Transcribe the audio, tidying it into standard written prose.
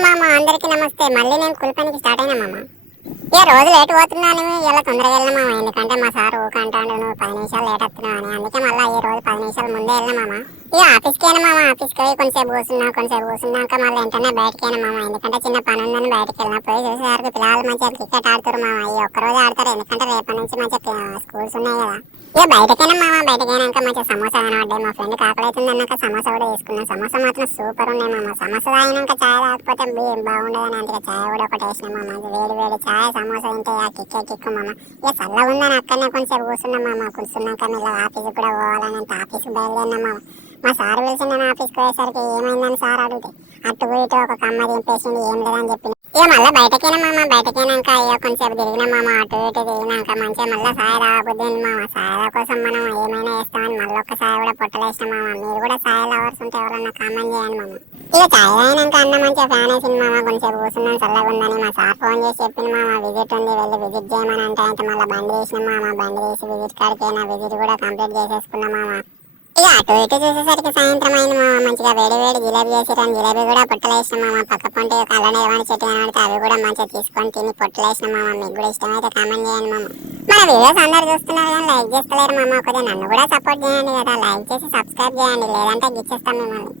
మామ, అందరికి నమస్తే. మళ్ళీ నేను కూలి పనికి స్టార్ట్ అయినా మామ. రోజు లేట్ పోతున్నాను, ఇలా తొందరగా వెళ్ళిన మామ. ఎందుకంటే మా సార్ ఊక అంటాడు నువ్వు 10 నిమిషాలు లేట్ వస్తున్నావు అని. అందుకే మళ్ళీ ఈ రోజు 10 నిమిషాలు ముందే వెళ్ళిన మామ. ఆఫీస్కి అయినా మామ. ఆఫీస్కి పోయి కొంచెంసేపు కూర్చున్నాక మళ్ళీ వెంటనే బయటకి అయినా మామ. ఎందుకంటే చిన్న పని ఉందని బయటకి వెళ్ళిన. పోయి చూసేసరికి పిల్లలు మంచిగా క్రికెట్ ఆడుతారు మామ. ఒక్కరోజు ఆడతారు, ఎందుకంటే రేపటి నుంచి మంచిగా స్కూల్స్ ఉన్నాయి కదా. బయటకైనా మామ. బయటకైనాక మంచిగా సమోసా కనబడ్డాయి. మా ఫ్రెండ్ ఆకలి అవుతుంది అన్నాక సమోసా కూడా వేసుకున్నాం. సమోసా మాత్రం సూపర్ ఉన్నాయి మామ. సమోసా తాగినాక చాయ్ తాగకపోతే బాగుండదని అందుకే చాయ్ కూడా ఒకటి వేసినాం మామ. వేడి వేడి చాయ్ సమోసా తింటే కిక్కు మామ. చల్లగా ఉందని అక్కడనే కొంచెం కూర్చున్నాం మామ. కూర్చున్నాక ఇలా ఆఫీస్కి కూడా పోవాలని అంటే ఆఫీస్కి బయలుదేరినాం మామ. మా సార్ పిలిచి నేను ఆఫీస్కి పోయేసరికి ఏమైందని సార్ అడిగితే అటు పోయితే ఒక కమ్మ దింపేసింది, ఏం లేదని చెప్పిన. మళ్ళీ బయటకైనా మామ. బయటకైనాక కొంచెంసేపు తిరిగినా మామ. అటు ఇటు తిరిగినాక మంచిగా మళ్ళీ సాయి తాగబుద్ది మామ. సాయి కోసం మనం ఏమైనా వేస్తామని మళ్ళీ ఒక్క సాయి కూడా పొట్టలేసినాం మామ. మీరు కూడా సాయి లవర్స్ ఉంటే ఎవరన్నా కామెంట్ చేయండి మామ. చాయ్ అయినాక అన్న మంచిగా ఫ్యాన్ వేసింది మామ. కొంచెం కూర్చున్నాం చల్లగా ఉందని. మా సార్ ఫోన్ చేసి చెప్పింది మామ విజిట్ ఉంది, వెళ్ళి విజిట్ చేయమని. అంటే మళ్ళీ బండి చేసినాం మామ. బండి చేసి విజిట్ కాడికి అయినా విజిట్ కూడా కంప్లీట్ చేసేసుకున్నాం మామ. అటు ఇటు చూసేసరికి సాయంత్రం అయింది మామ. మంచిగా వేడి వేడి జిలేబీ చేసి జిలేబీ కూడా పొట్టలేసిన మామ. పక్క పొంటి అల్లనే ఏమైనా చెట్టు కనబడితే అవి కూడా మంచిగా తీసుకొని తిని పొట్టలేసిన మామ. మీకు కూడా ఇష్టమైతే కామెంట్ చేయండి మామ. మన వీడియోస్ అందరు చూస్తున్నారు కానీ లైక్ చేస్తలేరు మామ. కొద్దిగా నన్ను కూడా సపోర్ట్ చేయండి కదా. లైక్ చేసి సబ్స్క్రైబ్ చేయండి, లేదంటే గిచ్చేస్తాం మిమ్మల్ని.